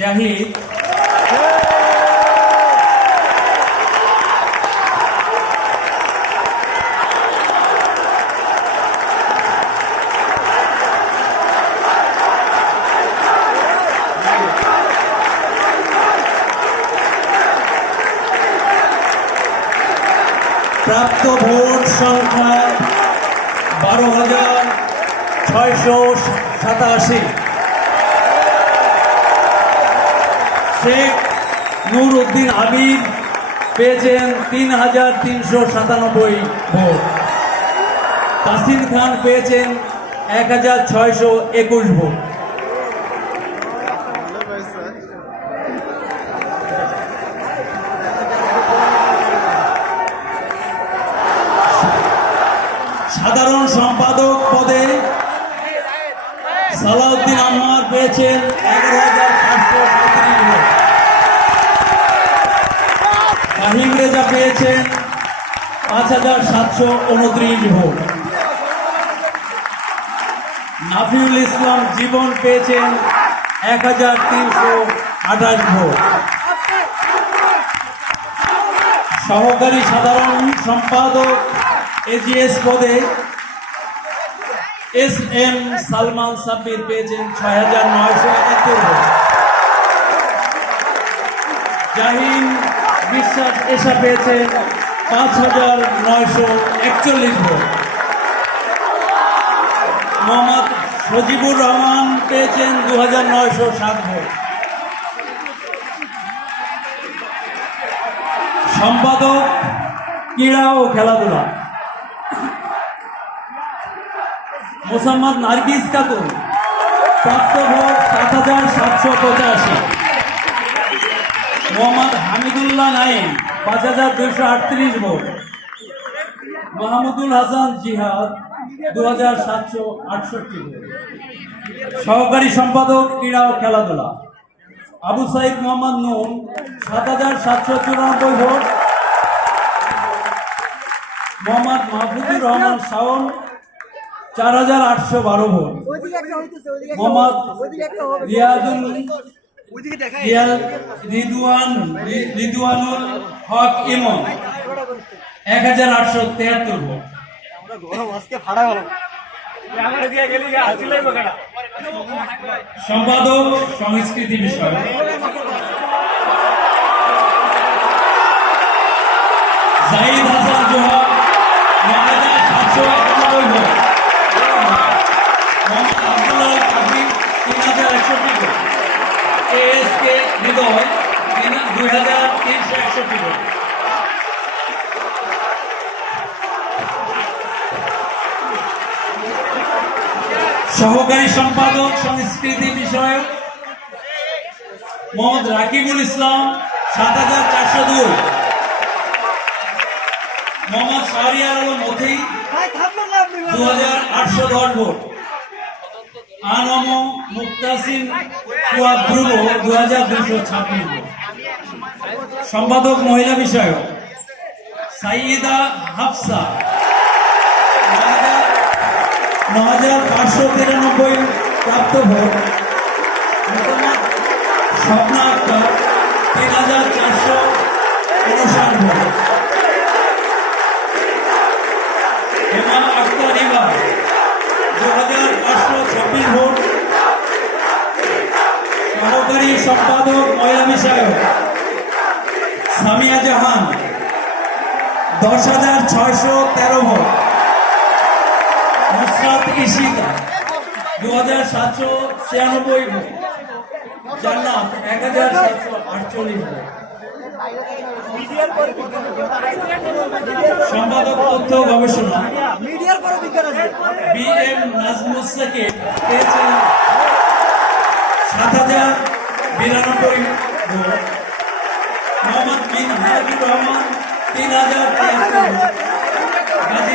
জাহিদ। প্রাপ্ত ভোট সংখ্যা বারো হাজার ছয়শো সাতাশি। শেখ নূর উদ্দিন আমির পেয়েছেন তিন হাজার তিনশো সাতানব্বই ভোট। তাসির খান পেয়েছেন এক হাজার ছয়শো একুশ ভোট। সাধারণ সম্পাদক পদে সালাউদ্দিন আনোয়ার পেয়েছেন এগারো হাজার পাঁচশো পেয়েছেন পাঁচ হাজার সাতশো উনত্রিশ ভোট। নাফিউল ইসলাম জীবন পেয়েছেন এক হাজার তিনশো আঠাশ ভোট। সহকারী সাধারণ সম্পাদক এজিএস পদে এস এম সালমান সাব্বির পেয়েছেন ছয় হাজার নয়শো একাত্তর ভোট। জাহিন বিশ্বাস এসা পেয়েছেন পাঁচ হাজার নয়শো একচল্লিশ ভোট। মোহাম্মদ সজিবুর রহমান পেয়েছেন দু হাজার নয়শো সাত ভোট। সম্পাদক ক্রীড়া ও খেলাধুলা। মোসাম্মদ নার্গিস খাতুন প্রাপ্ত ভোট সাত হাজার সাতশো পঁচাশি। মোহাম্মদ হামিদুল্লাহ নাইম পাঁচ হাজার দুইশো আটত্রিশ ভোট। মাহমুদুল হাসান জিহাদ, দু হাজার সাতশো আটষট্টি ভোট। সহকারী সম্পাদক ক্রীড়া ও খেলাধুলা। আবু সাইদ মোহাম্মদ নুন, সাত হাজার সাতশো চুরানব্বই ভোট। মোহাম্মদ মাহফুজুর রহমান শাওন, চার হাজার আটশো বারো ভোট। মোহাম্মদ ওইদিকে একটা হবে রিয়াদুল ওইদিকে দেখাই। রিয়াল রিদুয়ান রি- রিদুয়ানুল হক ইমন। এক হাজার আটশো তেহাত্তর ভোট। সম্পাদক সংস্কৃতি বিষয় জাহিদ হাসান জোহা সহকারী সম্পাদক, সংস্কৃতি বিষয়ক মোহাম্মদ রাকিবুল ইসলাম, সাত হাজার চারশো দুই। মোহাম্মদ শাহরিয়ার আলম আপনি দু হাজার আটশো দশ ভোট। আনম মুক্তাসিম ফুয়াদ ধ্রুব দু হাজার দুশো ছাব্বিশ সম্পাদক মহিলা বিষয়ক, সাইয়েদা হাফসা। ন হাজার পাঁচশো তিরানব্বই প্রাপ্ত তিন হাজার চারশো দু হাজার পাঁচশো সম্পাদক দশ হাজার ছয়শো তেরো ভোট। নুসরাত দু হাজার সাতশো ছিয়ানব্বই ভোট। জান্নাত এক হাজার সাতশো আটচল্লিশ ভোট। সম্পাদক গবেষণা। বি এম নাজমুস সাকিব পেয়েছেন সাত হাজার বিরানব্বই মোহাম্মদ বিন রহমান তিন হাজার গাজী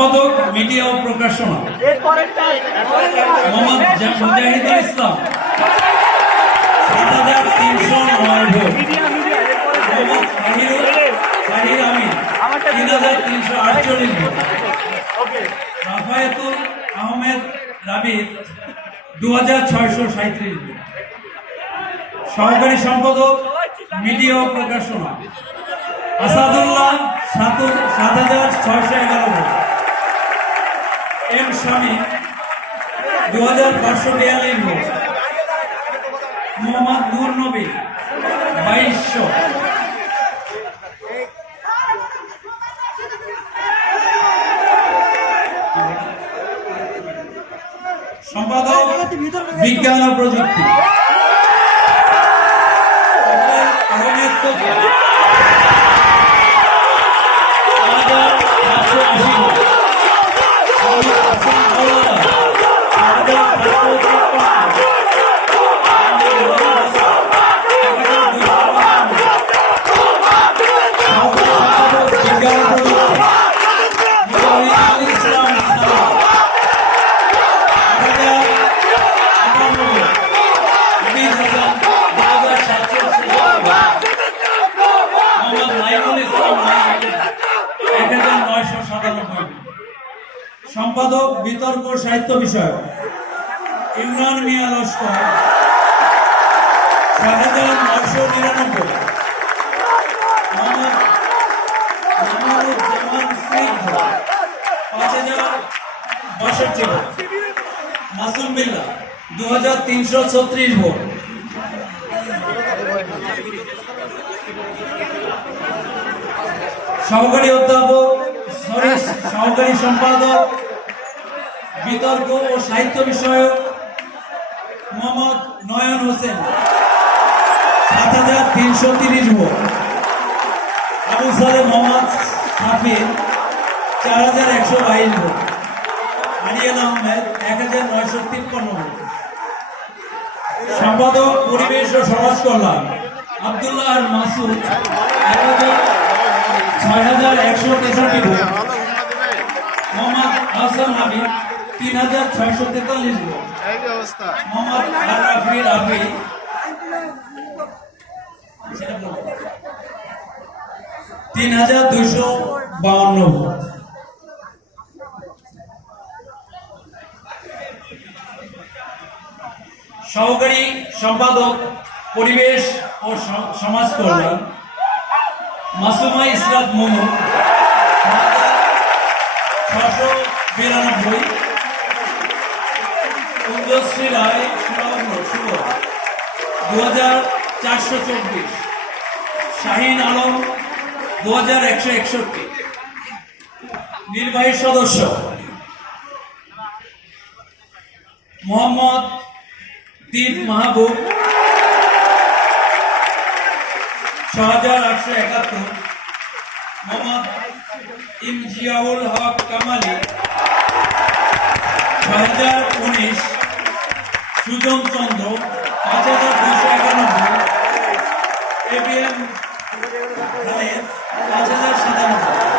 সম্পাদক মিডিয়া ও প্রকাশনা ইসলাম। সাত আহমেদ হাজার ছয়শো সহকারী সম্পাদক, মিডিয়া ও প্রকাশনা আসাদুল্লাহ সাতুর সাত হাজার ছয়শো এগারো ভোট। এম স্বামী দু হাজার পাঁচশো বিয়াল্লিশ ভোট। মোহাম্মদ নূর নবী বাইশশো। বিজ্ঞান ও প্রযুক্তি। বিষয় ইমরান মিয়া লস্কর হাজার নয়শো নিরানব্বই। পাঁচ হাজার দু হাজার তিনশো ছত্রিশ সহকারী অধ্যাপক সহকারী সম্পাদক বিতর্ক ও সাহিত্য বিষয়ক মোহাম্মদ নয়ন হোসেন। সাত হাজার তিনশো তিরিশ ভোট। আবু সালে মোহাম্মদ সাফির চার হাজার একশো বাইশ ভোট। আরিয়ান আহমেদ এক হাজার নয়শো তিপ্পান্ন ভোট। সম্পাদক, পরিবেশ ও সমাজ কল্যাণ, আবদুল্লাহ মাসুদ এক হাজার ছয় হাজার একশো তেষট্টি ভোট। মোহাম্মদ হাসান হাবিব তিন হাজার ছয়শো তেতাল্লিশ ভোট। মোহাম্মদ তিন হাজার দুইশো বাউন্ন ভোট। সহকারী সম্পাদক পরিবেশ ও সমাজ কল্যাণ মাসুমা ইসরাত মোমো ছশো বিরানব্বই। কুঞ্জশ্রী রায় সুরভ্র শুভ। দু হাজার চারশো চব্বিশ। শাহিন আলম দু হাজার একশো একষট্টি। নির্বাহী সদস্য। মোহাম্মদ দীপ মাহবুব। ছ হাজার আটশো একাত্তর। মোহাম্মদ ইমজিয়াউল হক কামালি। ছয় হাজার উনিশ। সুজন চন্দ্র পাঁচ হাজার দুইশো একানব্বই এবিএম খালেদ পাঁচ হাজার সাতানব্বই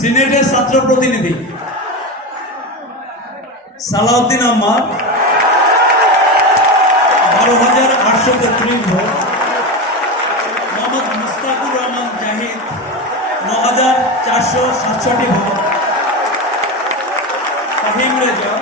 সিনেটের ছাত্র প্রতিনিধি। সালাউদ্দিন আহমদ বারো হাজার আটশো তেত্রিশ ভোট, মোহাম্মদ মুস্তাকুর রহমান জাহিদ ন হাজার চারশো সাতষট্টি ভোট রেজা